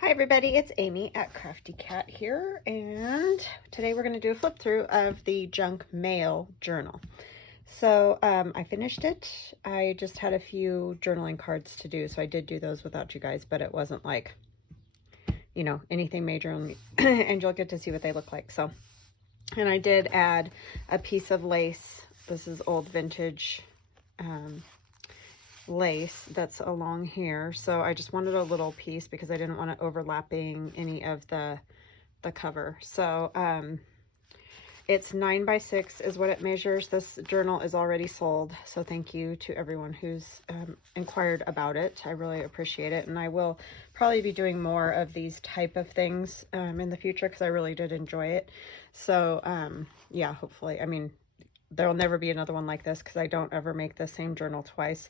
Hi everybody, it's Amy at Crafty Cat here, and today we're going to do a flip through of the junk mail journal. So I finished it. I just had a few journaling cards to do, so I did do those without you guys, but it wasn't like, you know, anything major, and you'll get to see what they look like. So, and I did add a piece of lace. This is old vintage lace that's along here, so I just wanted a little piece because I didn't want it overlapping any of the cover. So it's 9 by 6 is what it measures. This journal is already sold, so thank you to everyone who's inquired about it. I really appreciate it, and I will probably be doing more of these type of things in the future because I really did enjoy it. So yeah, hopefully, I mean, there'll never be another one like this because I don't ever make the same journal twice.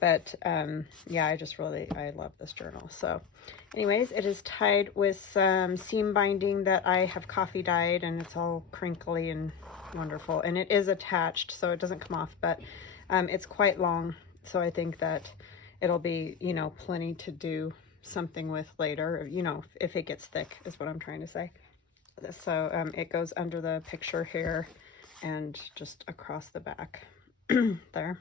But yeah, I love this journal. So anyways, it is tied with some seam binding that I have coffee dyed, and it's all crinkly and wonderful. And it is attached, so it doesn't come off, but it's quite long. So I think that it'll be, you know, plenty to do something with later, you know, if it gets thick is what I'm trying to say. So it goes under the picture here and just across the back there.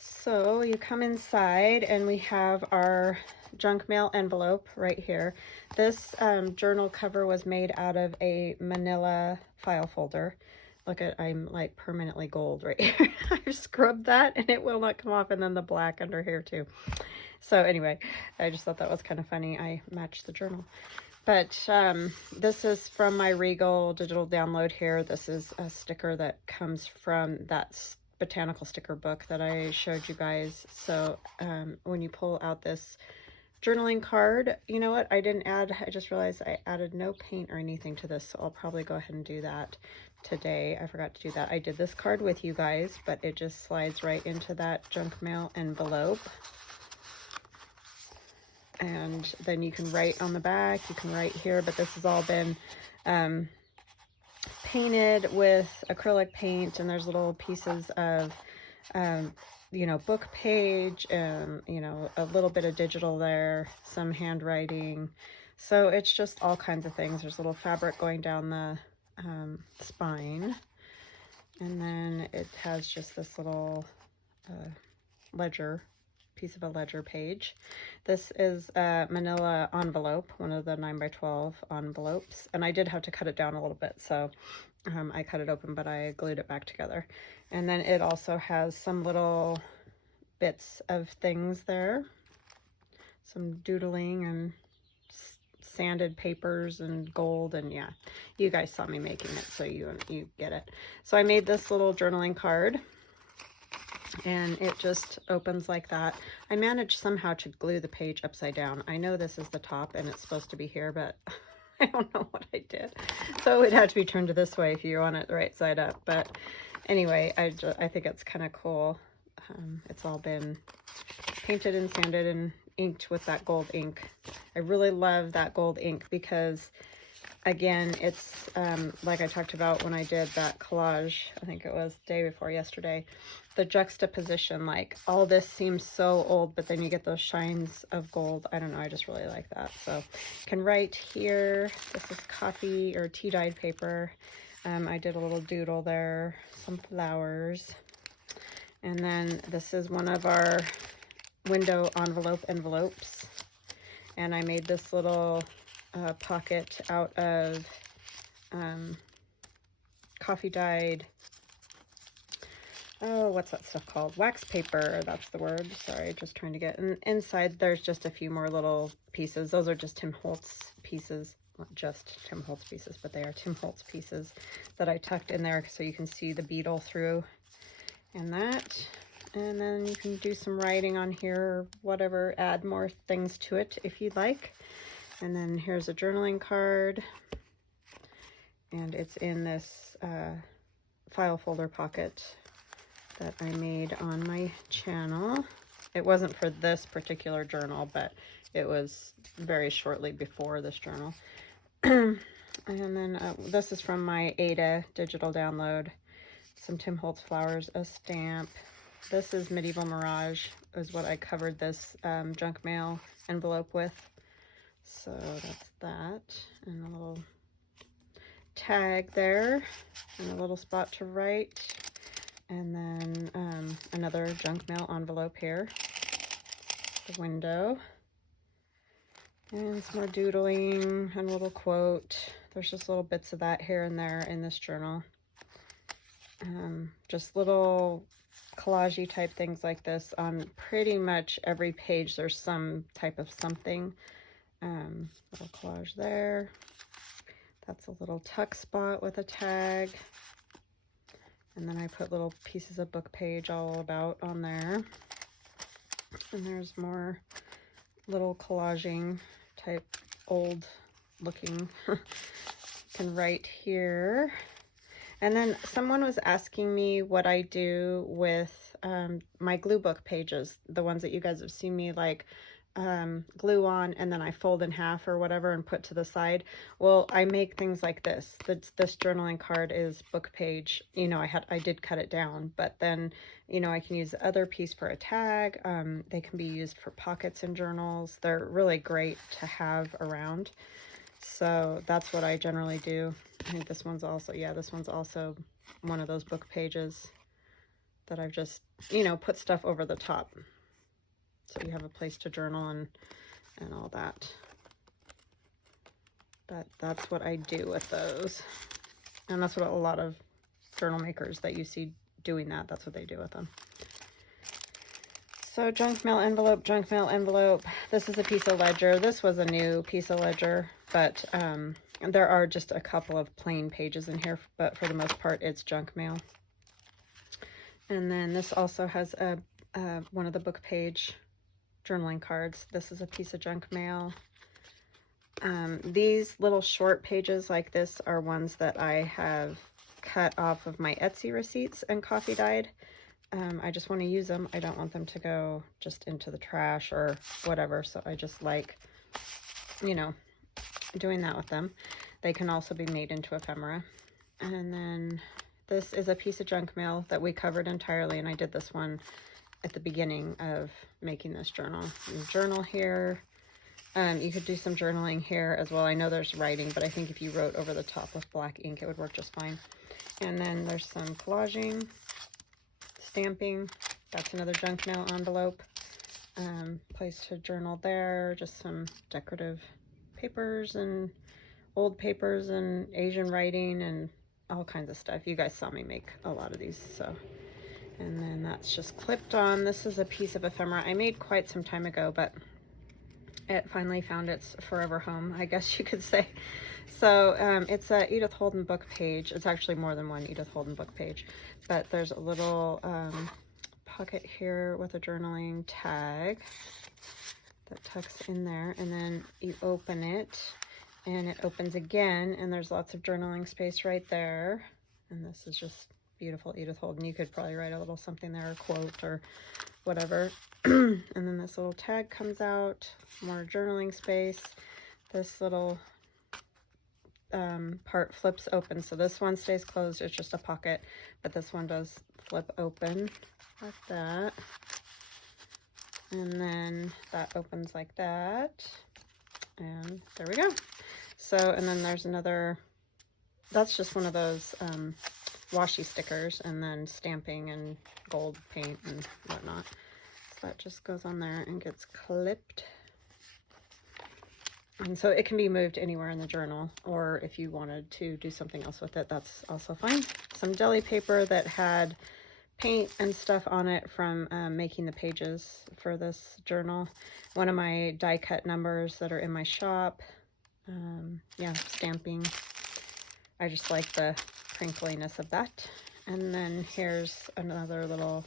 So you come inside and we have our junk mail envelope right here. This journal cover was made out of a manila file folder. Look at, I'm like permanently gold right here. I scrubbed that and it will not come off, and then the black under here too. So anyway, I just thought that was kind of funny. I matched the journal. But this is from my Regal digital download here. This is a sticker that comes from that botanical sticker book that I showed you guys. So when you pull out this journaling card, you know what, I didn't add, I just realized I added no paint or anything to this, so I'll probably go ahead and do that today. I forgot to do that. I did this card with you guys, but it just slides right into that junk mail envelope. And then you can write on the back, you can write here, but this has all been painted with acrylic paint, and there's little pieces of, you know, book page, and, you know, a little bit of digital there, some handwriting. So it's just all kinds of things. There's a little fabric going down the spine, and then it has just this little ledger, piece of a ledger page. This is a manila envelope, one of the 9 by 12 envelopes, and I did have to cut it down a little bit, so I cut it open, but I glued it back together. And then it also has some little bits of things there, some doodling and sanded papers and gold, and yeah, you guys saw me making it, so you get it. So I made this little journaling card, and it just opens like that. I managed somehow to glue the page upside down. I know this is the top and it's supposed to be here, but I don't know what I did. So it had to be turned this way if you want it the right side up. But anyway, I think it's kind of cool. It's all been painted and sanded and inked with that gold ink. I really love that gold ink because, again, it's like I talked about when I did that collage, I think it was the day before yesterday, the juxtaposition, like all this seems so old, but then you get those shines of gold. I don't know, I just really like that. So you can write here. This is coffee or tea dyed paper. I did a little doodle there, some flowers. And then this is one of our window envelopes. And I made this little pocket out of coffee dyed, oh, what's that stuff called? Wax paper, that's the word. Sorry, just trying to get, and inside there's just a few more little pieces. Those are just Tim Holtz pieces, not just Tim Holtz pieces, but they are Tim Holtz pieces that I tucked in there so you can see the beetle through and that. And then you can do some writing on here or whatever, add more things to it if you'd like. And then here's a journaling card, and it's in this file folder pocket that I made on my channel. It wasn't for this particular journal, but it was very shortly before this journal. And then this is from my Ada digital download. Some Tim Holtz flowers, a stamp, This is Medieval Mirage, is what I covered this junk mail envelope with. So that's that. And a little tag there, and a little spot to write. And then another junk mail envelope here. The window. And some more doodling and a little quote. There's just little bits of that here and there in this journal. Just little collage-y type things like this. On pretty much every page there's some type of something. Little collage there. That's a little tuck spot with a tag. And then I put little pieces of book page all about on there. And there's more little collaging type old looking. Can write here. And then someone was asking me what I do with my glue book pages, the ones that you guys have seen me like glue on and then I fold in half or whatever and put to the side. Well, I make things like this. This journaling card is book page. You know, I did cut it down, but then, you know, I can use the other piece for a tag. They can be used for pockets in journals. They're really great to have around. So that's what I generally do. I think this one's also, yeah, this one's also one of those book pages that I've just, you know, put stuff over the top. So you have a place to journal and all that. But that's what I do with those. And that's what a lot of journal makers that you see doing that, that's what they do with them. So junk mail envelope, junk mail envelope. This is a piece of ledger. This was a new piece of ledger, but there are just a couple of plain pages in here, but for the most part, it's junk mail. And then this also has one of the book page journaling cards. This is a piece of junk mail. These little short pages like this are ones that I have cut off of my Etsy receipts and coffee dyed. I just want to use them. I don't want them to go just into the trash or whatever. So I just like, you know, doing that with them. They can also be made into ephemera. And then this is a piece of junk mail that we covered entirely. And I did this one at the beginning of making this journal. Journal here. You could do some journaling here as well. I know there's writing, but I think if you wrote over the top with black ink, it would work just fine. And then there's some collaging, stamping. That's another junk mail envelope. Place to journal there. Just some decorative papers and old papers and Asian writing and all kinds of stuff. You guys saw me make a lot of these, so. And then that's just clipped on. This is a piece of ephemera I made quite some time ago, but it finally found its forever home, I guess you could say. So it's a Edith Holden book page. It's actually more than one Edith Holden book page, but there's a little pocket here with a journaling tag that tucks in there, and then you open it and it opens again, and there's lots of journaling space right there. And this is just beautiful Edith Holden. You could probably write a little something there, a quote or whatever. And then this little tag comes out, more journaling space. This little part flips open. So this one stays closed. It's just a pocket, but this one does flip open like that. And then that opens like that. And there we go. So, and then there's another, that's just one of those washi stickers, and then stamping and gold paint and whatnot. So that just goes on there and gets clipped. And so it can be moved anywhere in the journal, or if you wanted to do something else with it, that's also fine. Some deli paper that had paint and stuff on it from making the pages for this journal. One of my die cut numbers that are in my shop. Yeah, stamping. I just like the crinkliness of that. And then here's another little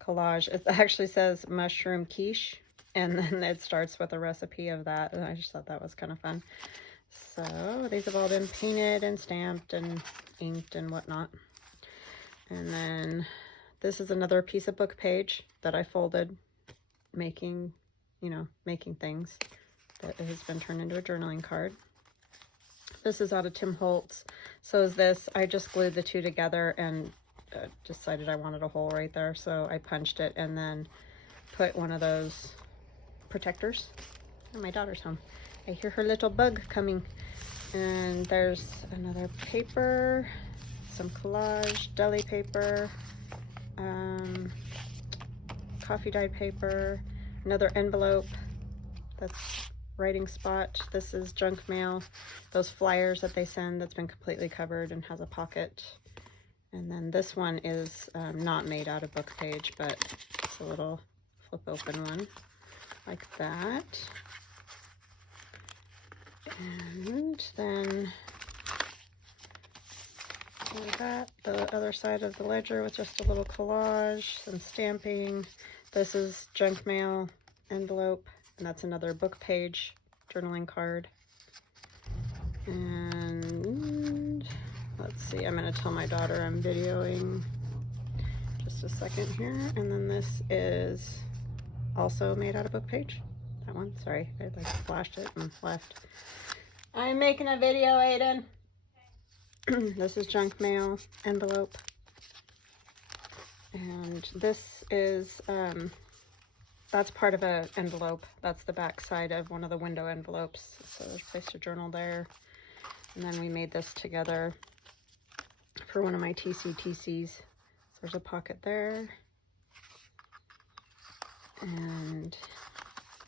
collage. It actually says mushroom quiche, and then it starts with a recipe of that, and I just thought that was kind of fun. So these have all been painted and stamped and inked and whatnot. And then this is another piece of book page that I folded, making, you know, making things that has been turned into a journaling card. This is out of Tim Holtz. So is this. I just glued the two together and decided I wanted a hole right there, so I punched it and then put one of those protectors. Oh, my daughter's home. I hear her little bug coming. And there's another paper, some collage, deli paper, coffee dyed paper, another envelope. That's writing spot. This is junk mail. Those flyers that they send that's been completely covered and has a pocket. And then this one is not made out of book page, but it's a little flip open one like that. And then that, the other side of the ledger with just a little collage, some stamping. This is junk mail envelope, and that's another book page journaling card. And let's see, I'm going to tell my daughter I'm videoing just a second here. And then this is also made out of book page. That one, sorry, I like flashed it and left. I'm making a video, Aiden. This is junk mail envelope. And this is, that's part of an envelope. That's the back side of one of the window envelopes. So there's a place to journal there. And then we made this together for one of my TCTCs. So there's a pocket there. And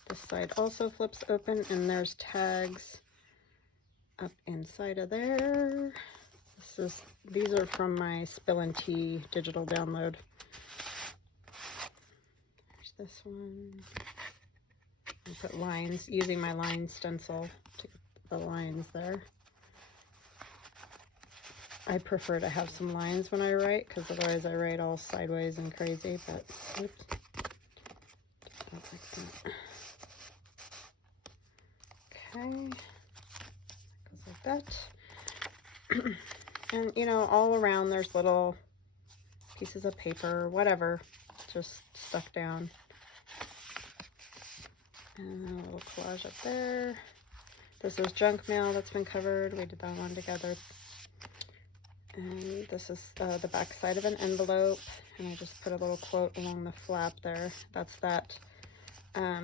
this side also flips open, and there's tags up inside of there. These are from my Spill and Tea digital download. There's this one. I put lines, using my line stencil to get the lines there. I prefer to have some lines when I write, because otherwise I write all sideways and crazy, but oops. Not like that. Okay, goes like that. And you know, all around there's little pieces of paper, whatever, just stuck down. And then a little collage up there. This is junk mail that's been covered. We did that one together. And this is the back side of an envelope. And I just put a little quote along the flap there. That's that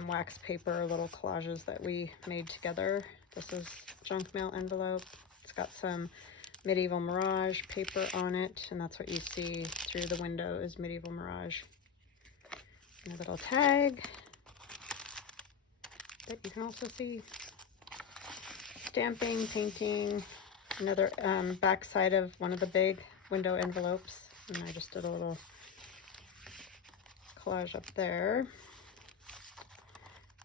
wax paper little collages that we made together. This is junk mail envelope. It's got some Medieval Mirage paper on it, and that's what you see through the window is Medieval Mirage. And a little tag that you can also see. Stamping, painting, another back side of one of the big window envelopes, and I just did a little collage up there.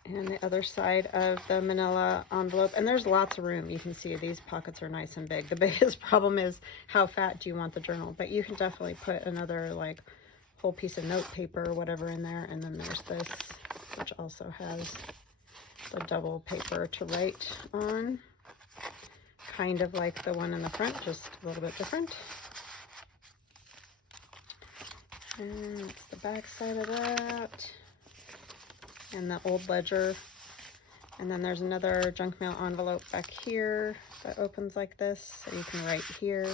And the other side of the manila envelope, and there's lots of room. You can see these pockets are nice and big. The biggest problem is how fat do you want the journal, but you can definitely put another like whole piece of note paper or whatever in there. And then there's this, which also has the double paper to write on, kind of like the one in the front, just a little bit different. And that's the back side of that. And the old ledger. And then there's another junk mail envelope back here that opens like this, so you can write here,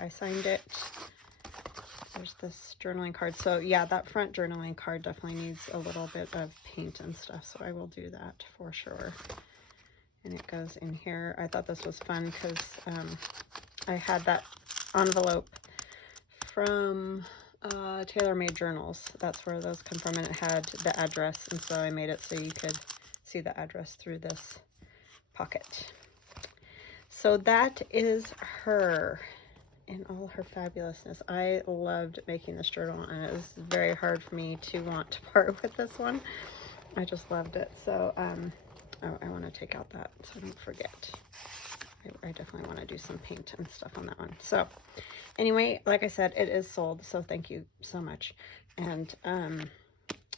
I signed it. There's this journaling card. So yeah, that front journaling card definitely needs a little bit of paint and stuff, so I will do that for sure. And it goes in here. I thought this was fun because I had that envelope from TaylorMade Journals. That's where those come from, and it had the address, and so I made it so you could see the address through this pocket. So that is her in all her fabulousness. I loved making this journal, and it was very hard for me to want to part with this one. I just loved it. So I want to take out that so I don't forget. I definitely want to do some paint and stuff on that one. So anyway, like I said, it is sold, so thank you so much. And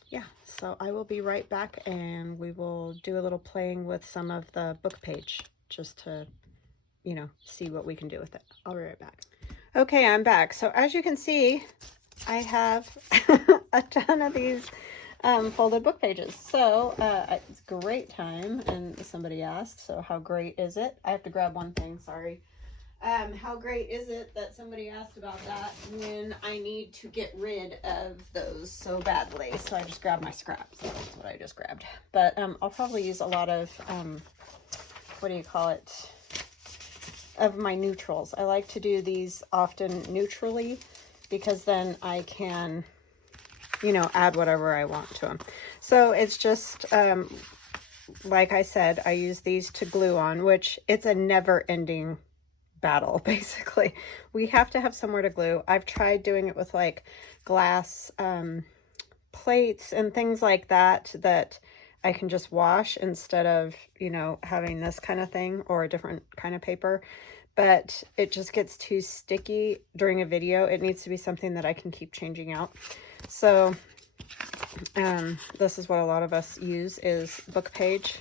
yeah, so I will be right back, and we will do a little playing with some of the book page just to, you know, see what we can do with it. I'll be right back. Okay, I'm back. So as you can see, I have a ton of these folded book pages. So it's a great time, and somebody asked, so how great is it? I have to grab one thing, sorry. How great is it that somebody asked about that when I need to get rid of those so badly? So I just grabbed my scraps. That's what I just grabbed. But I'll probably use a lot of, what do you call it, of my neutrals. I like to do these often neutrally because then I can, you know, add whatever I want to them. So it's just, like I said, I use these to glue on, which it's a never-ending battle, basically. We have to have somewhere to glue. I've tried doing it with like glass plates and things like that that I can just wash instead of, you know, having this kind of thing or a different kind of paper. But it just gets too sticky during a video. It needs to be something that I can keep changing out. So this is what a lot of us use, is book page.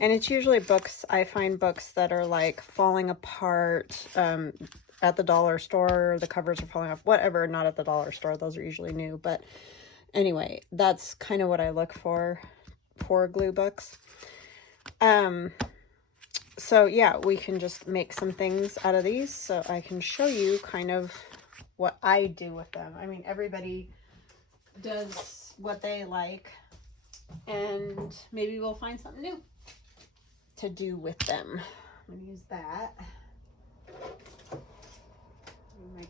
And it's usually books, I find books that are like falling apart at the dollar store. The covers are falling off, whatever, not at the dollar store. Those are usually new. But anyway, that's kind of what I look for glue books. So yeah, we can just make some things out of these. So I can show you kind of what I do with them. I mean, everybody does what they like. And maybe we'll find something new to do with them. I'm gonna use that. My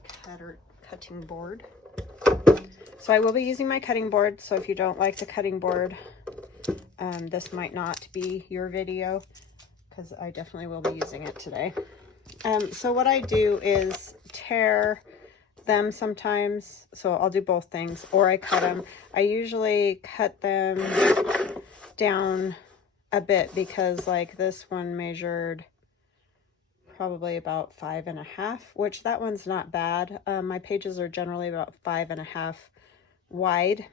cutting board. So I will be using my cutting board. So if you don't like the cutting board, this might not be your video, because I definitely will be using it today. So what I do is tear them sometimes. So I'll do both things, or I cut them. I usually cut them down a bit because like this one measured probably about 5.5, which that one's not bad. My pages are generally about 5.5 wide.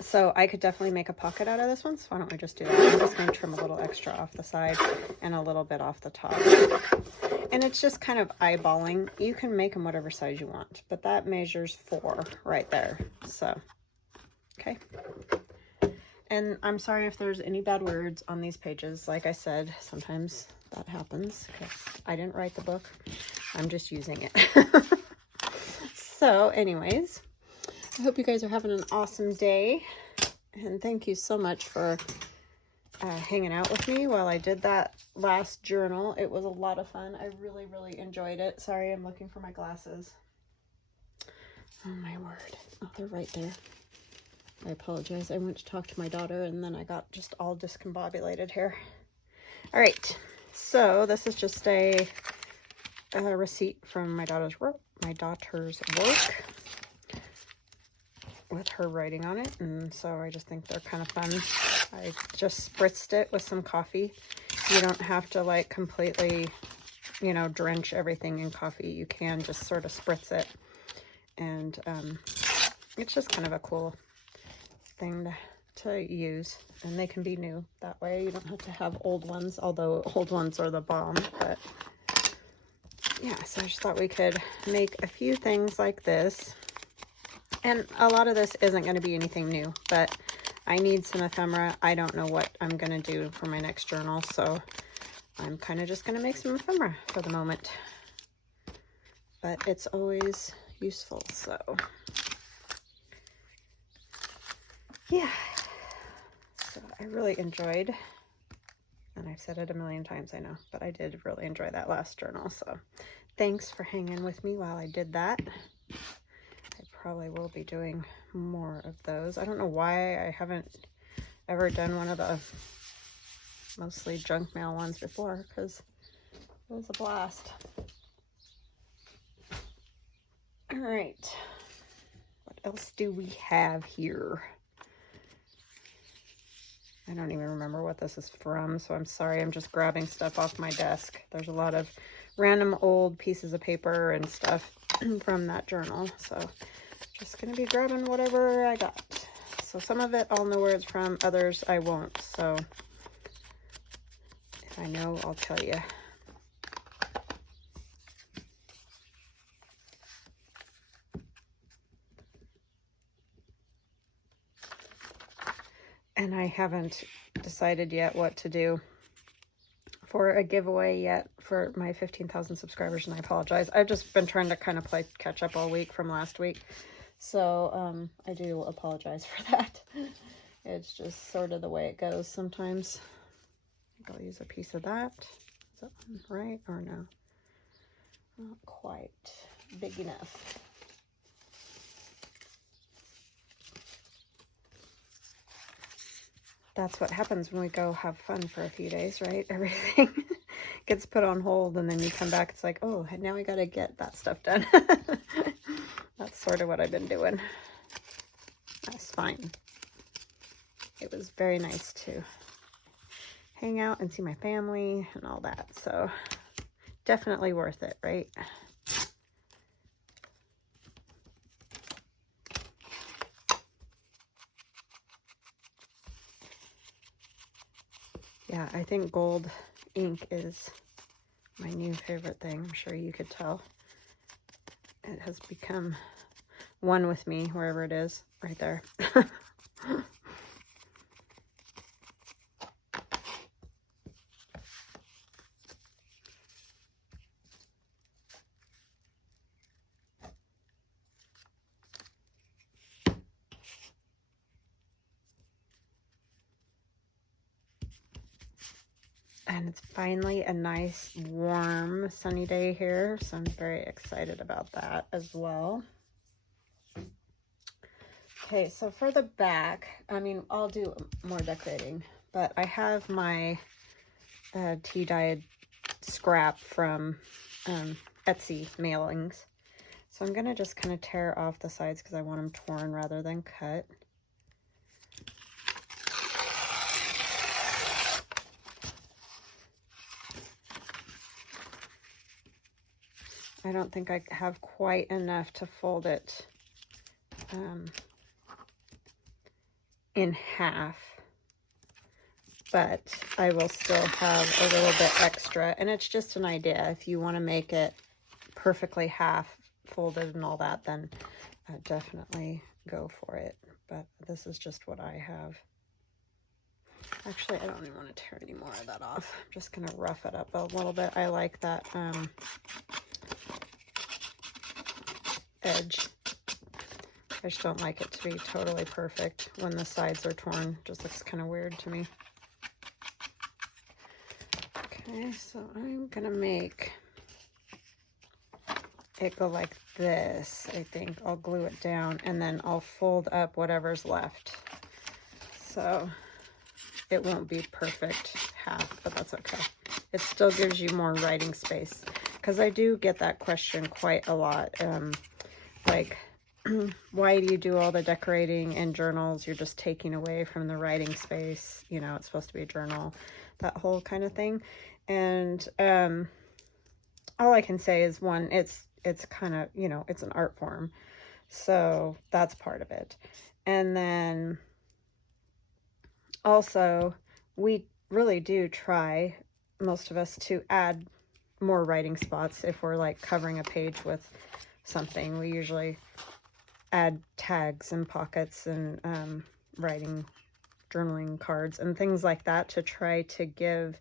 So I could definitely make a pocket out of this one. So why don't we just do that? I'm just going to trim a little extra off the side and a little bit off the top. And it's just kind of eyeballing. You can make them whatever size you want, but that measures 4 right there. So, okay. And I'm sorry if there's any bad words on these pages. Like I said, sometimes that happens because I didn't write the book. I'm just using it. So anyways, I hope you guys are having an awesome day. And thank you so much for hanging out with me while I did that last journal. It was a lot of fun. I really, really enjoyed it. Sorry, I'm looking for my glasses. Oh my word. Oh, they're right there. I apologize. I went to talk to my daughter and then I got just all discombobulated here. All right. So this is just a receipt from my daughter's work with her writing on it. And so I just think they're kind of fun. I just spritzed it with some coffee. You don't have to like completely, you know, drench everything in coffee. You can just sort of spritz it. And it's just kind of a cool thing to use, and they can be new that way. You don't have to have old ones, although old ones are the bomb. But yeah, so I just thought we could make a few things like this. And a lot of this isn't going to be anything new, but I need some ephemera. I don't know what I'm going to do for my next journal, so I'm kind of just going to make some ephemera for the moment. But it's always useful, so yeah. So I really enjoyed, and I've said it a million times, I know, but I did really enjoy that last journal. So thanks for hanging with me while I did that. I probably will be doing more of those. I don't know why I haven't ever done one of the mostly junk mail ones before, because it was a blast. All right, what else do we have here? I don't even remember what this is from, so I'm sorry. I'm just grabbing stuff off my desk. There's a lot of random old pieces of paper and stuff from that journal, so just gonna be grabbing whatever I got. So some of it I'll know where it's from, others I won't, so if I know, I'll tell you. And I haven't decided yet what to do for a giveaway yet for my 15,000 subscribers, and I apologize. I've just been trying to kind of play catch up all week from last week. So I do apologize for that. It's just sort of the way it goes sometimes. I think I'll use a piece of that. Is that one right or no? Not quite big enough. That's what happens when we go have fun for a few days, right? Everything gets put on hold, and then you come back, it's like, oh, now I gotta get that stuff done. That's sort of what I've been doing. That's fine. It was very nice to hang out and see my family and all that, so definitely worth it, right? Yeah, I think gold ink is my new favorite thing. I'm sure you could tell. It has become one with me wherever it is, right there. And it's finally a nice, warm, sunny day here, so I'm very excited about that as well. Okay, so for the back, I mean, I'll do more decorating, but I have my tea-dyed scrap from Etsy mailings. So I'm going to just kind of tear off the sides because I want them torn rather than cut. I don't think I have quite enough to fold it in half, but I will still have a little bit extra, and it's just an idea. If you want to make it perfectly half folded and all that, then definitely go for it, but this is just what I have. Actually, I don't even want to tear any more of that off. I'm just going to rough it up a little bit. I like that edge. I just don't like it to be totally perfect when the sides are torn. It just looks kind of weird to me. Okay, so I'm gonna make it go like this. I think I'll glue it down and then I'll fold up whatever's left. So it won't be perfect half, but that's okay. It still gives you more writing space, because I do get that question quite a lot. Like, why do you do all the decorating in journals? You're just taking away from the writing space. You know, it's supposed to be a journal, that whole kind of thing. And all I can say is, one, it's kind of, you know, it's an art form. So that's part of it. And then also, we really do try, most of us, to add more writing spots. If we're like covering a page with something, we usually add tags and pockets and writing, journaling cards and things like that to try to give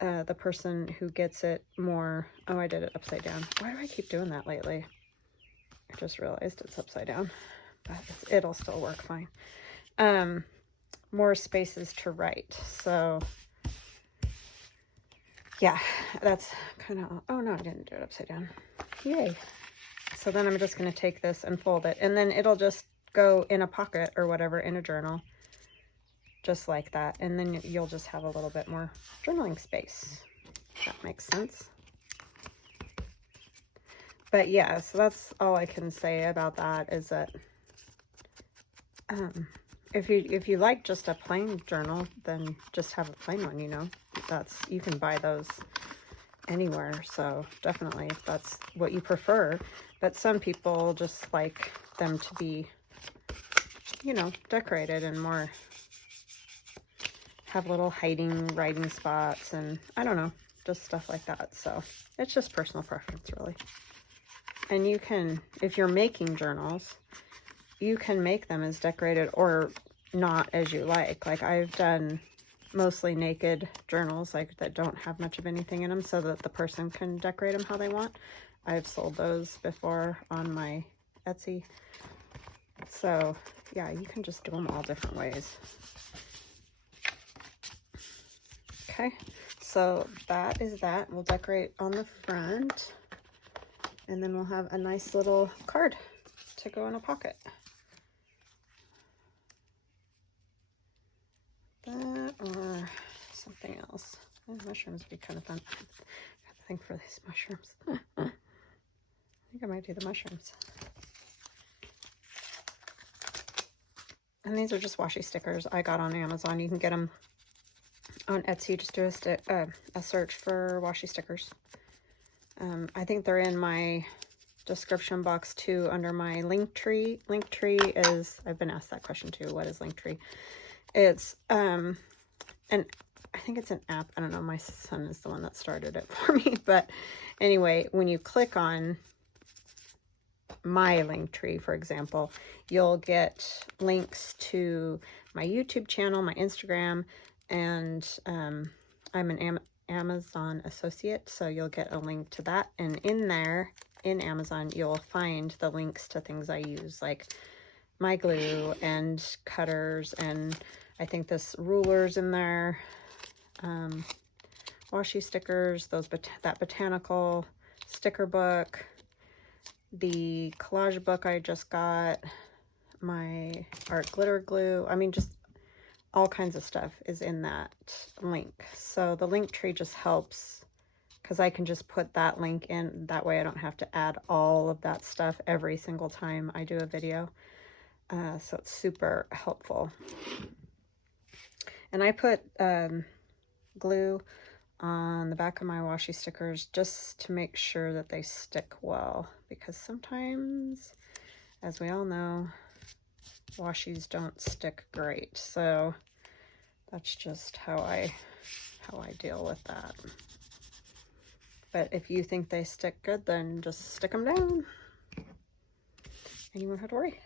the person who gets it more. Oh, I did it upside down. Why do I keep doing that lately? I just realized it's upside down, but it'll still work fine. More spaces to write. So yeah, that's kind of, oh no, I didn't do it upside down. Yay. So then I'm just going to take this and fold it, and then it'll just go in a pocket or whatever in a journal, just like that. And then you'll just have a little bit more journaling space. That makes sense. But yeah, so that's all I can say about that, is that if you like just a plain journal, then just have a plain one, you know. You can buy those anywhere, so definitely if that's what you prefer. But some people just like them to be, you know, decorated and more, have little hiding writing spots, and I don't know, just stuff like that. So it's just personal preference, really. And you can, if you're making journals, you can make them as decorated or not as you like. Like, I've done mostly naked journals, like that don't have much of anything in them, so that the person can decorate them how they want. I've sold those before on my Etsy. So yeah, you can just do them all different ways. Okay, so that is that. We'll decorate on the front, and then we'll have a nice little card to go in a pocket. That or something else. Mushrooms would be kind of fun. I have to think for these mushrooms. I think I might do the mushrooms. And these are just washi stickers I got on Amazon. You can get them on Etsy. Just do a search for washi stickers. I think they're in my description box too, under my Linktree. Linktree is, I've been asked that question too. What is Linktree? It's and I think it's an app. I don't know. My son is the one that started it for me. But anyway, when you click on my Linktree, for example, you'll get links to my YouTube channel, my Instagram, and I'm an Amazon associate, so you'll get a link to that. And in there, in Amazon, you'll find the links to things I use, like my glue and cutters, and I think this ruler's in there, washi stickers, that botanical sticker book, the collage book I just got, my art glitter glue. I mean, just all kinds of stuff is in that link. So the Linktree just helps because I can just put that link in. That way I don't have to add all of that stuff every single time I do a video. So it's super helpful. And I put glue on the back of my washi stickers just to make sure that they stick well, because sometimes, as we all know, washis don't stick great. So that's just how I deal with that. But if you think they stick good, then just stick them down and you won't have to worry.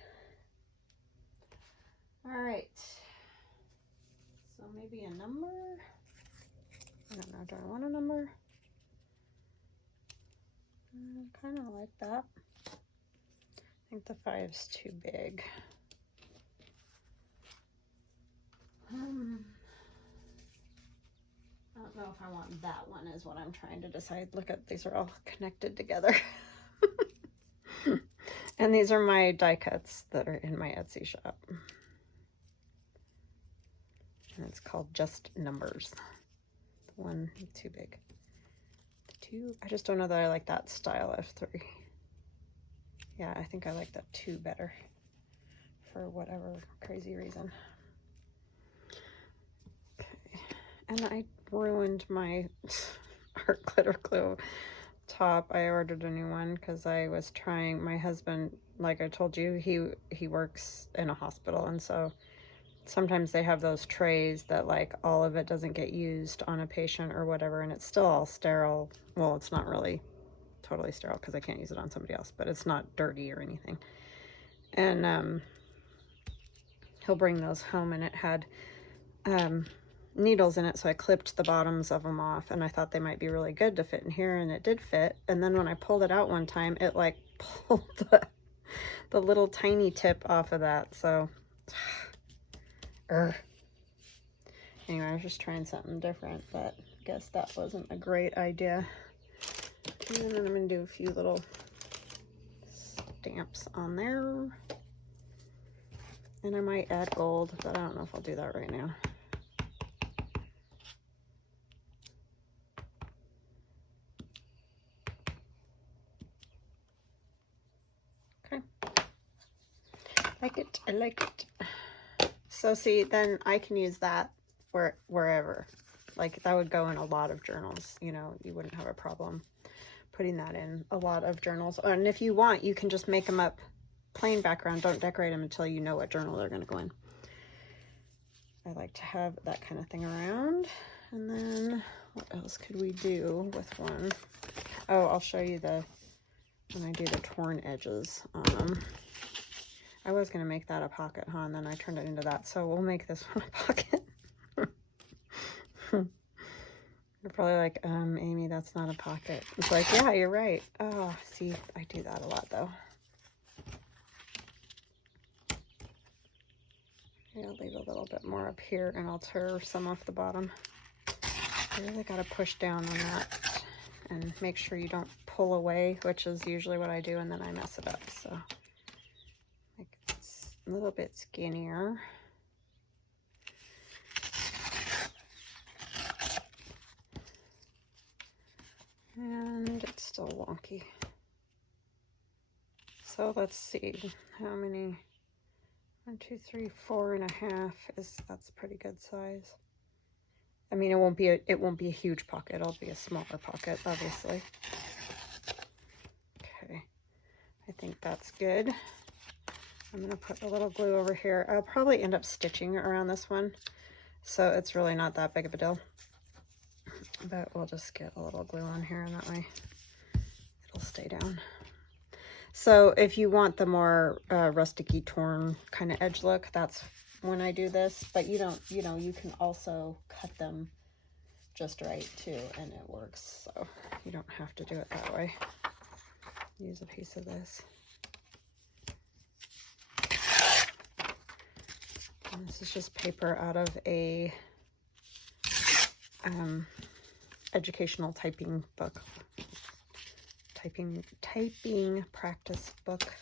All right, so maybe a number. I don't know, do I want a number? I kind of like that. I think the 5's too big. I don't know if I want that one, is what I'm trying to decide. Look at, these are all connected together. And these are my die cuts that are in my Etsy shop. And it's called Just Numbers. The one, too big. The 2, I just don't know that I like that style of 3. Yeah, I think I like that 2 better for whatever crazy reason. Okay, and I ruined my art glitter glue top. I ordered a new one because I was trying, my husband, like I told you, he works in a hospital, and so sometimes they have those trays that like all of it doesn't get used on a patient or whatever, and it's still all sterile. Well, it's not really totally sterile because I can't use it on somebody else, but it's not dirty or anything. And he'll bring those home, and it had needles in it, so I clipped the bottoms of them off, and I thought they might be really good to fit in here, and it did fit. And then when I pulled it out one time, it like pulled the little tiny tip off of that. So anyway, I was just trying something different, but I guess that wasn't a great idea. And then I'm going to do a few little stamps on there. And I might add gold, but I don't know if I'll do that right now. Okay. Like it. I like it. So see, then I can use that wherever. Like that would go in a lot of journals, you know, you wouldn't have a problem putting that in a lot of journals. And if you want, you can just make them up plain background. Don't decorate them until you know what journal they're going to go in. I like to have that kind of thing around. And then what else could we do with one? Oh, I'll show you when I do the torn edges on them. I was going to make that a pocket, huh? And then I turned it into that. So we'll make this one a pocket. probably like, Amy, that's not a pocket. It's like, yeah, you're right. Oh, see, I do that a lot though. Yeah, I'll leave a little bit more up here and I'll tear some off the bottom. I really got to push down on that and make sure you don't pull away, which is usually what I do, and then I mess it up. So like it's a little bit skinnier. And it's still wonky. So let's see how many. 1, 2, 3, 4.5 that's pretty good size. I mean, it won't be a huge pocket. It'll be a smaller pocket, obviously. Okay, I think that's good. I'm gonna put a little glue over here. I'll probably end up stitching around this one, so it's really not that big of a deal. But we'll just get a little glue on here, and that way it'll stay down. So if you want the more rusticy, torn kind of edge look, that's when I do this. But you don't, you know, you can also cut them just right too, and it works. So you don't have to do it that way. Use a piece of this. And this is just paper out of a educational typing book. Typing practice book,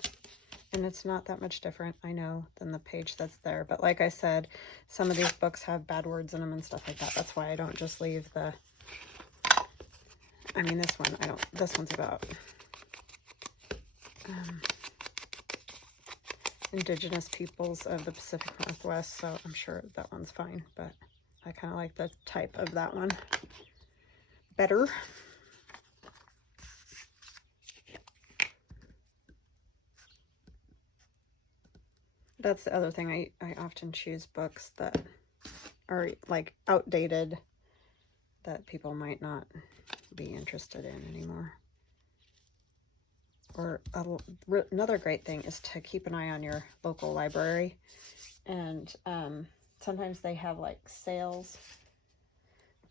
and it's not that much different, I know, than the page that's there, but like I said, some of these books have bad words in them and stuff like that. That's why I don't just leave the, I mean, this one, this one's about indigenous peoples of the Pacific Northwest, so I'm sure that one's fine, but I kind of like the type of that one better. That's the other thing. I often choose books that are like outdated, that people might not be interested in anymore. Or another great thing is to keep an eye on your local library. And sometimes they have like sales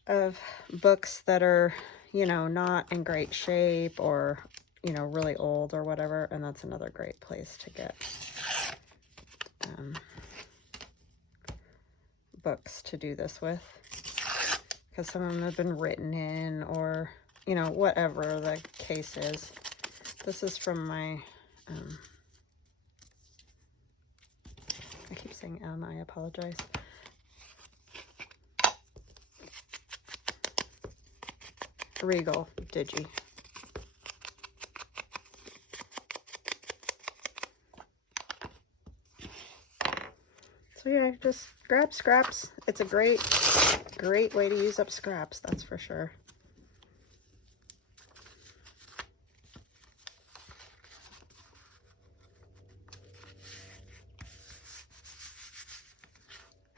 of books that are, you know, not in great shape, or, you know, really old or whatever. And that's another great place to get books to do this with, because some of them have been written in, or, you know, whatever the case is. This is from my I keep saying I apologize. Regal Digi. So yeah, just grab scraps. It's a great way to use up scraps, that's for sure.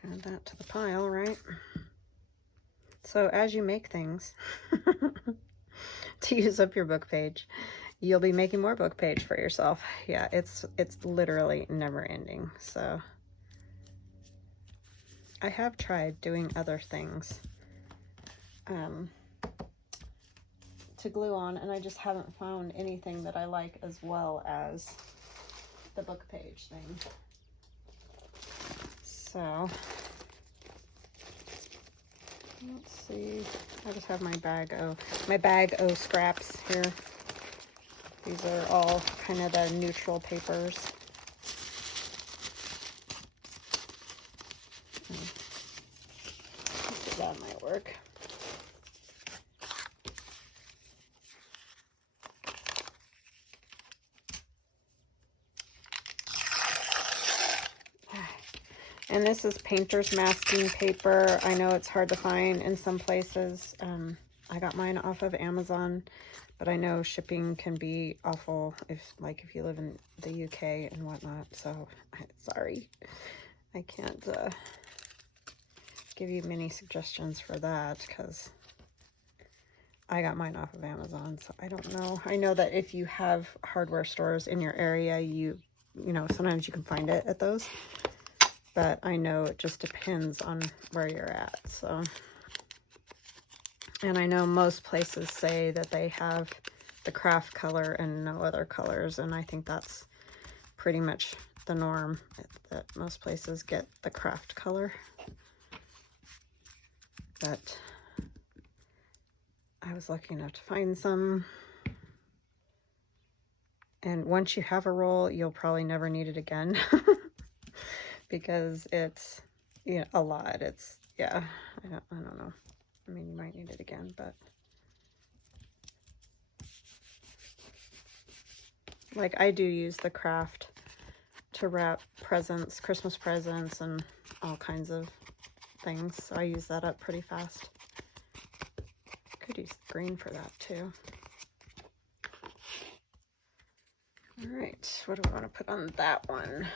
Add that to the pile, right? So as you make things to use up your book page, you'll be making more book page for yourself. Yeah, it's literally never ending. So I have tried doing other things to glue on, and I just haven't found anything that I like as well as the book page thing. So let's see. I just have my bag o' scraps here. These are all kind of the neutral papers. That might work. And this is painter's masking paper. I know it's hard to find in some places. I got mine off of Amazon, but I know shipping can be awful if you live in the UK and whatnot. So sorry, I can't give you many suggestions for that, because I got mine off of Amazon, so I don't know. I know that if you have hardware stores in your area, you know, sometimes you can find it at those. But I know it just depends on where you're at. So And I know most places say that they have the craft color and no other colors, and I think that's pretty much the norm, that most places get the craft color. But I was lucky enough to find some. And once you have a roll, you'll probably never need it again because it's, you know, a lot. It's, yeah, I don't know. I mean, you might need it again, but like I do use the craft to wrap presents, Christmas presents, and all kinds of things. So I use that up pretty fast. Could use the green for that too. All right, what do I want to put on that one?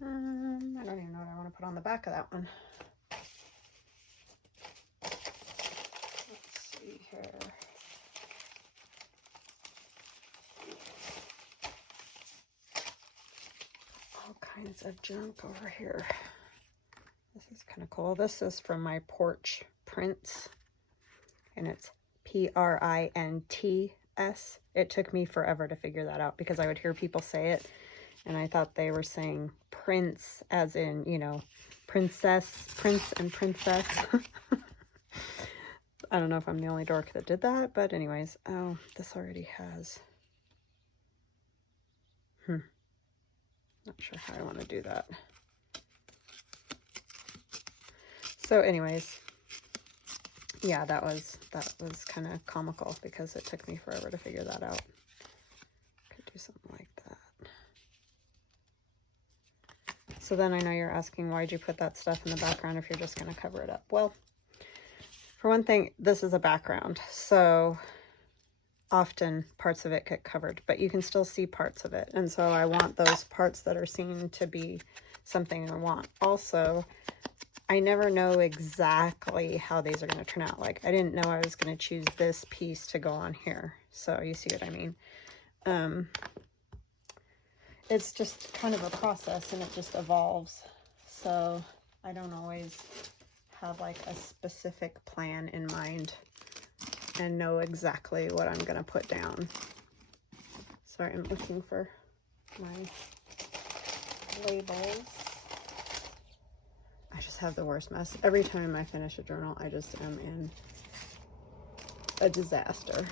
I don't even know what I want to put on the back of that one. Let's see here. All kinds of junk over here. This is kind of cool. This is from my porch prints, and it's Prints. It took me forever to figure that out because I would hear people say it, and I thought they were saying prince as in, you know, princess, prince and princess. I don't know if I'm the only dork that did that, but anyways. Oh, this already has. Not sure how I want to do that. So anyways, yeah, that was kind of comical because it took me forever to figure that out. Could do something like that. So then I know you're asking, why'd you put that stuff in the background if you're just going to cover it up? Well, for one thing, this is a background, so often parts of it get covered, but you can still see parts of it. And so I want those parts that are seen to be something I want. Also, I never know exactly how these are going to turn out. Like, I didn't know I was going to choose this piece to go on here. So you see what I mean? It's just kind of a process, and it just evolves. So I don't always have like a specific plan in mind and know exactly what I'm going to put down. Sorry, I'm looking for my labels. I just have the worst mess. Every time I finish a journal, I just am in a disaster,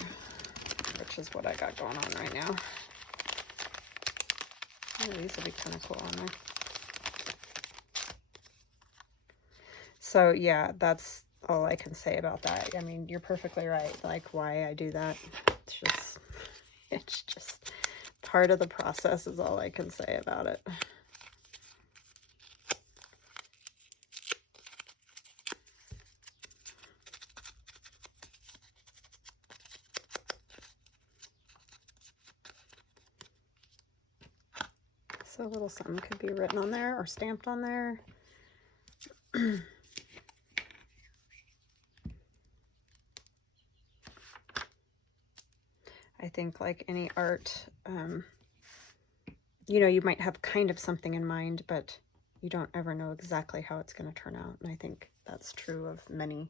which is what I got going on right now. Oh, these would be kind of cool on there. So yeah, that's all I can say about that. I mean, you're perfectly right. Like, why I do that, it's just part of the process is all I can say about it. So a little something could be written on there or stamped on there. I think like any art, you know, you might have kind of something in mind, but you don't ever know exactly how it's going to turn out. And I think that's true of many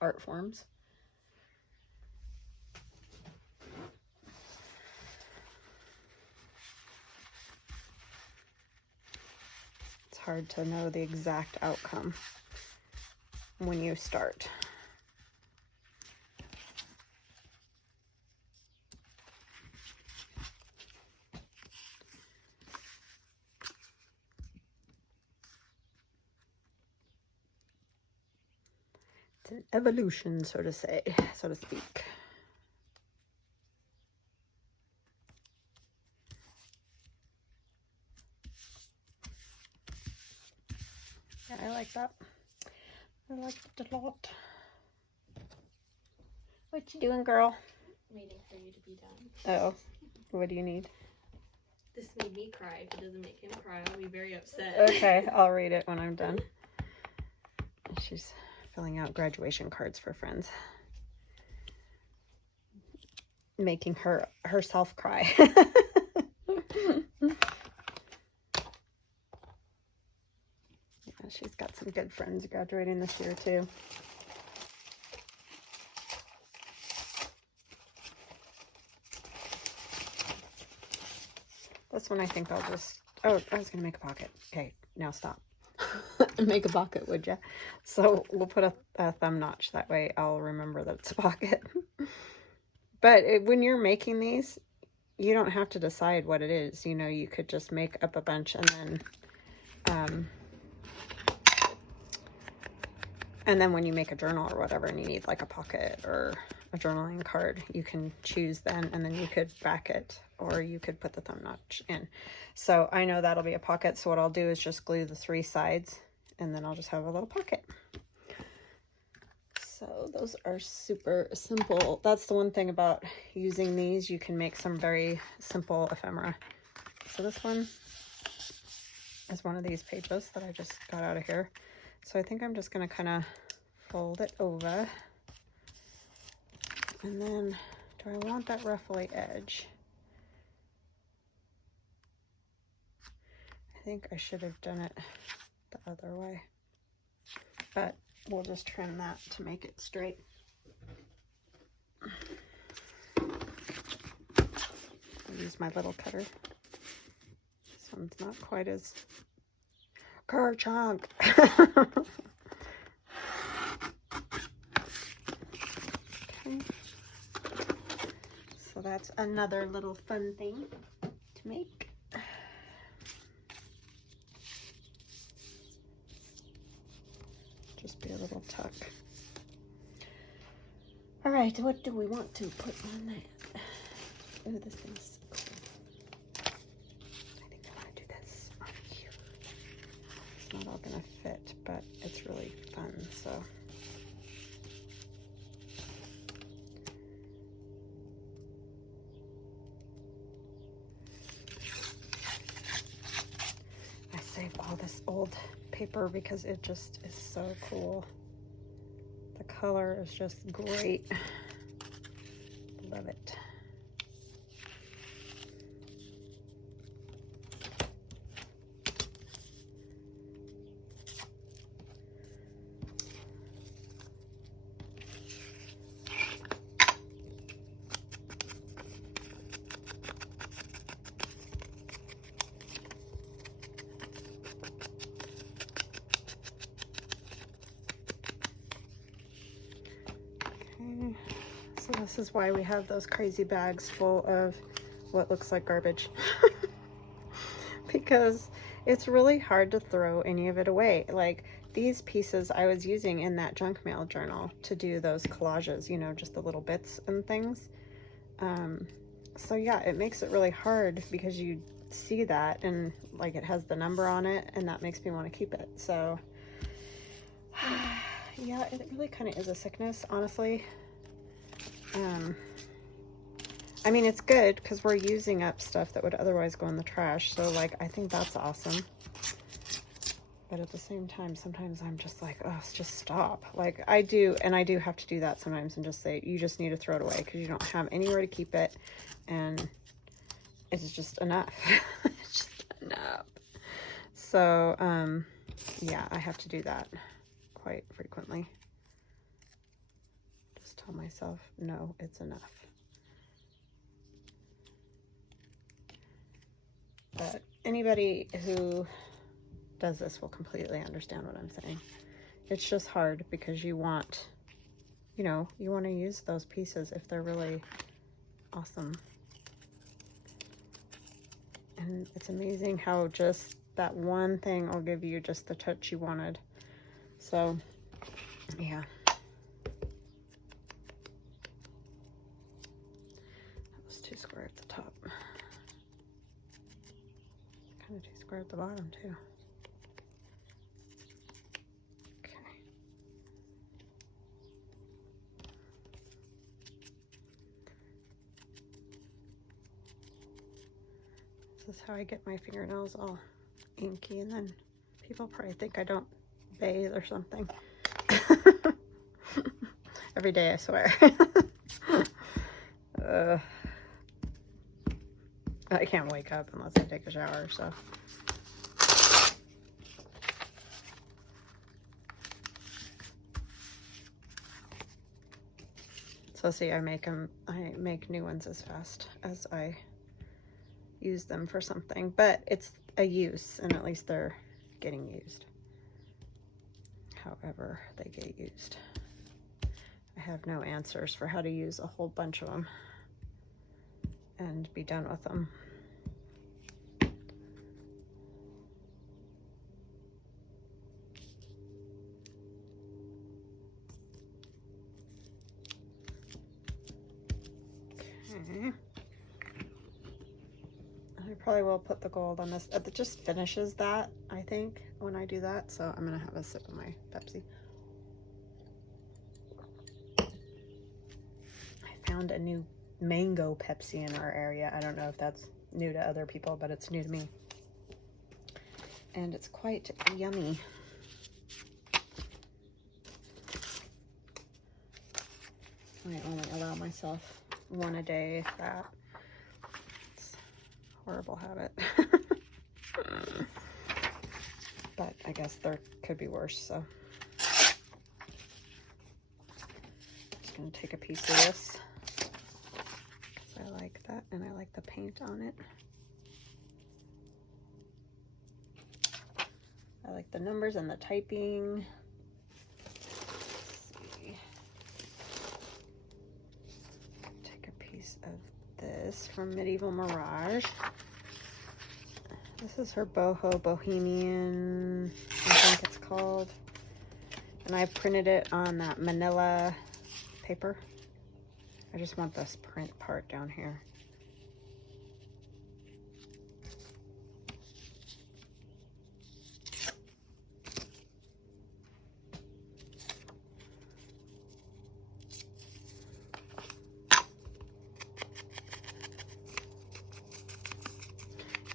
art forms. It's hard to know the exact outcome when you start. It's an evolution, so to speak. Yeah, I like that. I like it a lot. What you doing, girl? Waiting for you to be done. Oh, what do you need? This made me cry. If it doesn't make him cry, I'll be very upset. Okay, I'll read it when I'm done. She's filling out graduation cards for friends. Making herself cry. Yeah, she's got some good friends graduating this year too. this one I think I'll just, oh, I was going to make a pocket. Okay, now stop. Make a pocket, would ya? So we'll put a thumb notch. That way I'll remember that it's a pocket. But when you're making these, you don't have to decide what it is. You know, you could just make up a bunch and then when you make a journal or whatever and you need like a pocket or a journaling card, you can choose then, and then you could back it or you could put the thumb notch in. So I know that'll be a pocket. So what I'll do is just glue the 3 sides and then I'll just have a little pocket. So those are super simple. That's the one thing about using these. You can make some very simple ephemera. So this one is one of these pages that I just got out of here. So I think I'm just going to kind of fold it over. And then, do I want that ruffly edge? I think I should have done it the other way. But we'll just trim that to make it straight. I'll use my little cutter. This one's not quite as chunk. Okay. So that's another little fun thing to make. Just be a little tuck. All right, what do we want to put on that? Oh, this thing's cool. I think I want to do this on here. It's not all gonna fit, but it's really fun, so. I saved all this old paper because it just is so cool. The color is just great. Love it. So this is why we have those crazy bags full of what looks like garbage. Because it's really hard to throw any of it away. Like these pieces I was using in that junk mail journal to do those collages, you know, just the little bits and things. So yeah, it makes it really hard because you see that and like it has the number on it and that makes me want to keep it. So yeah, it really kind of is a sickness, honestly. I mean, it's good because we're using up stuff that would otherwise go in the trash. So like, I think that's awesome. But at the same time, sometimes I'm just like, oh, just stop. Like I do, and I do have to do that sometimes and just say, you just need to throw it away because you don't have anywhere to keep it. And it's just enough. It's just enough. So, yeah, I have to do that quite frequently. Just tell myself, no, it's enough. But anybody who does this will completely understand what I'm saying. It's just hard because you want, you know, you want to use those pieces if they're really awesome. And it's amazing how just that one thing will give you just the touch you wanted. So, yeah. That was too square at the top. Kind of too square at the bottom too. Okay. This is how I get my fingernails all inky, and then people probably think I don't bathe or something. Every day, I swear. I can't wake up unless I take a shower, so. So see, I make new ones as fast as I use them for something, but it's a use, and at least they're getting used. However they get used. I have no answers for how to use a whole bunch of them and be done with them. Okay. I probably will put the gold on this. It just finishes that, I think, when I do that. So I'm going to have a sip of my Pepsi. I found a new mango Pepsi in our area. I don't know if that's new to other people, but it's new to me. And it's quite yummy. I only allow myself one a day, if that. It's a horrible habit. But I guess there could be worse, so. Just gonna take a piece of this. Because I like that, and I like the paint on it. I like the numbers and the typing. Let's see. Take a piece of this from Medieval Mirage. This is her Boho Bohemian, I think it's called. And I printed it on that manila paper. I just want this print part down here.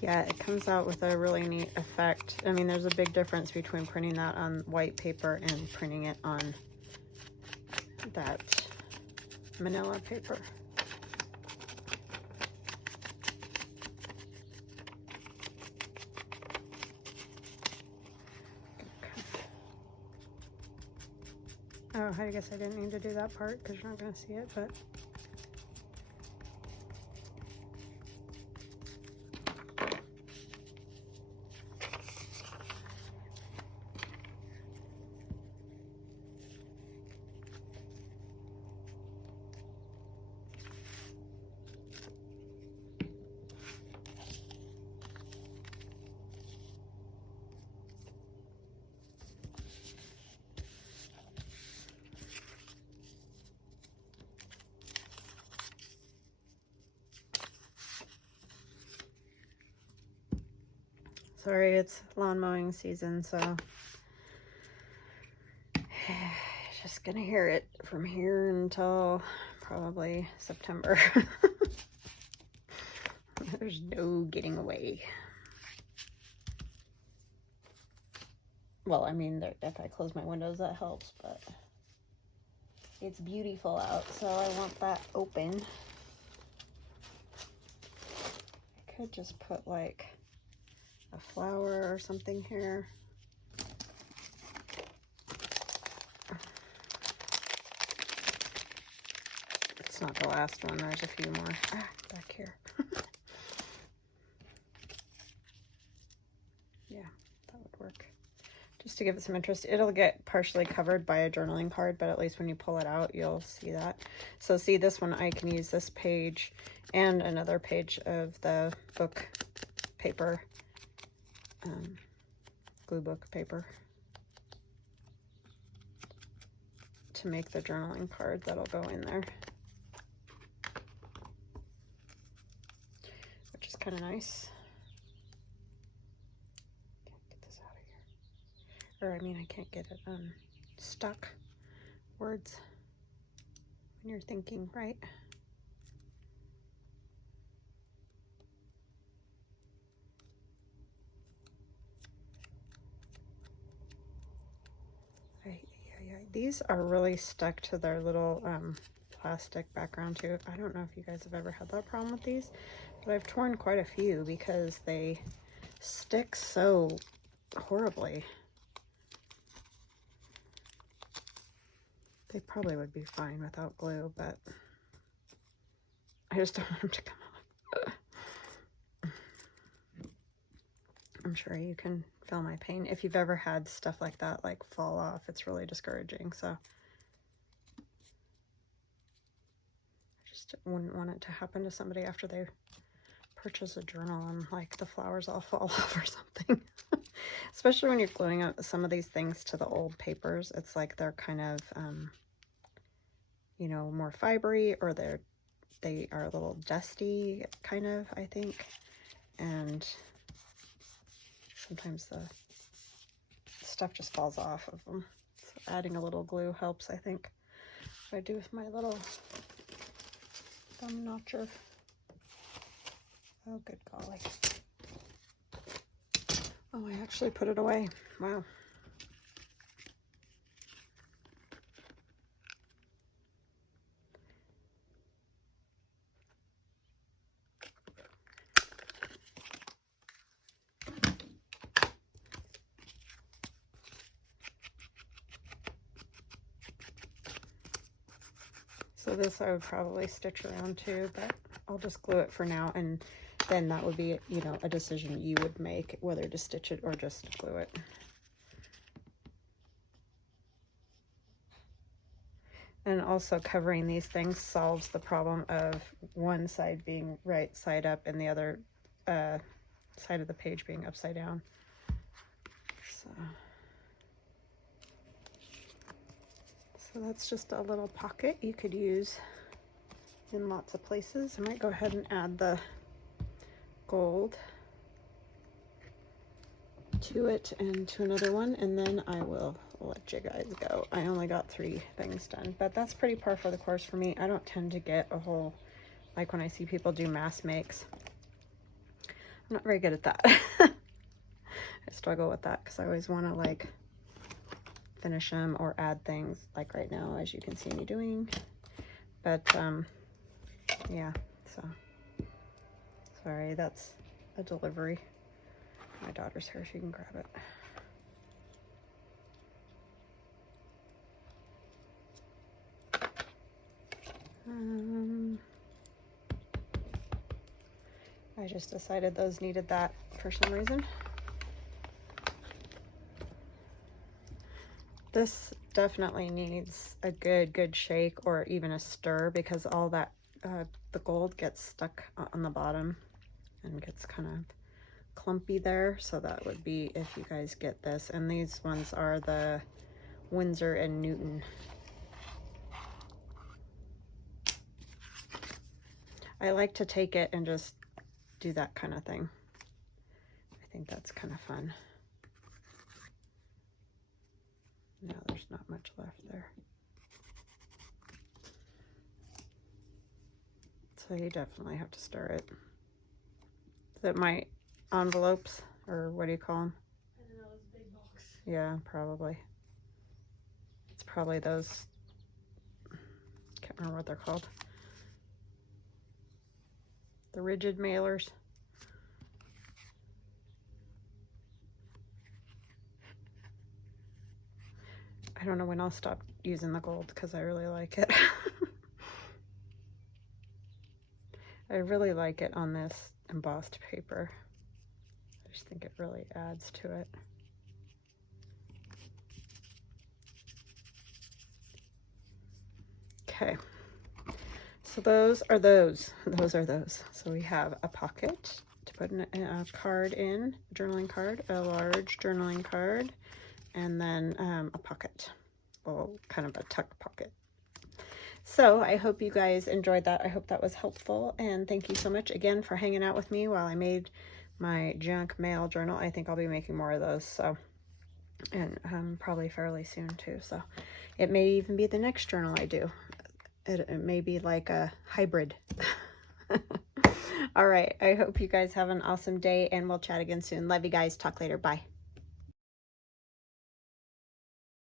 Yeah, it comes out with a really neat effect. I mean, there's a big difference between printing that on white paper and printing it on that manila paper. Oh, I guess I didn't need to do that part because you're not going to see it, but... Sorry, it's lawn mowing season, so just gonna hear it from here until probably September. There's no getting away. Well, I mean, if I close my windows, that helps, but it's beautiful out, so I want that open. I could just put like a flower or something here. It's not the last one, there's a few more back here. Yeah, that would work. Just to give it some interest. It'll get partially covered by a journaling card, but at least when you pull it out, you'll see that. So see, this one, I can use this page and another page of the book paper. Glue book paper to make the journaling card that'll go in there, which is kind of nice. Can't get this out of here, or I mean, I can't get it stuck. Words when you're thinking, right? These are really stuck to their little plastic background too. I don't know if you guys have ever had that problem with these, but I've torn quite a few because they stick so horribly. They probably would be fine without glue, but I just don't want them to come off. I'm sure you can feel my pain. If you've ever had stuff like that, like fall off, it's really discouraging. So I just wouldn't want it to happen to somebody after they purchase a journal and like the flowers all fall off or something. Especially when you're gluing up some of these things to the old papers. It's like they're kind of, you know, more fibery, or they are a little dusty, kind of, I think. And sometimes the stuff just falls off of them. So adding a little glue helps, I think. What I do with my little thumb notcher. Oh, good golly. Oh, I actually put it away. Wow. So this I would probably stitch around too, but I'll just glue it for now, and then that would be, you know, a decision you would make whether to stitch it or just glue it. And also covering these things solves the problem of one side being right side up and the other side of the page being upside down. So that's just a little pocket you could use in lots of places. I might go ahead and add the gold to it and to another one, and then I will let you guys go. I only got 3 things done, but that's pretty par for the course for me. I don't tend to get a whole, like when I see people do mass makes, I'm not very good at that. I struggle with that because I always want to like finish them or add things, like right now, as you can see me doing. But yeah, so sorry, that's a delivery. My daughter's here, she can grab it. I just decided those needed that for some reason. This definitely needs a good shake or even a stir, because all that the gold gets stuck on the bottom and gets kind of clumpy there. So that would be if you guys get this. And these ones are the Winsor and Newton. I like to take it and just do that kind of thing. I think that's kind of fun. No, there's not much left there. So you definitely have to stir it. Is it my envelopes, or what do you call them? I don't know, it's a big box. Yeah, probably. It's probably those, can't remember what they're called. The rigid mailers. I don't know when I'll stop using the gold because I really like it. I really like it on this embossed paper. I just think it really adds to it. Okay, so those are those. So we have a pocket to put a card in, a journaling card, a large journaling card, and then a pocket, well, kind of a tuck pocket. So I hope you guys enjoyed that. I hope that was helpful, and thank you so much again for hanging out with me while I made my junk mail journal. I think I'll be making more of those, so, and probably fairly soon too. So it may even be the next journal I do. It may be like a hybrid. All right, I hope you guys have an awesome day, and we'll chat again soon. Love you guys. Talk later. Bye.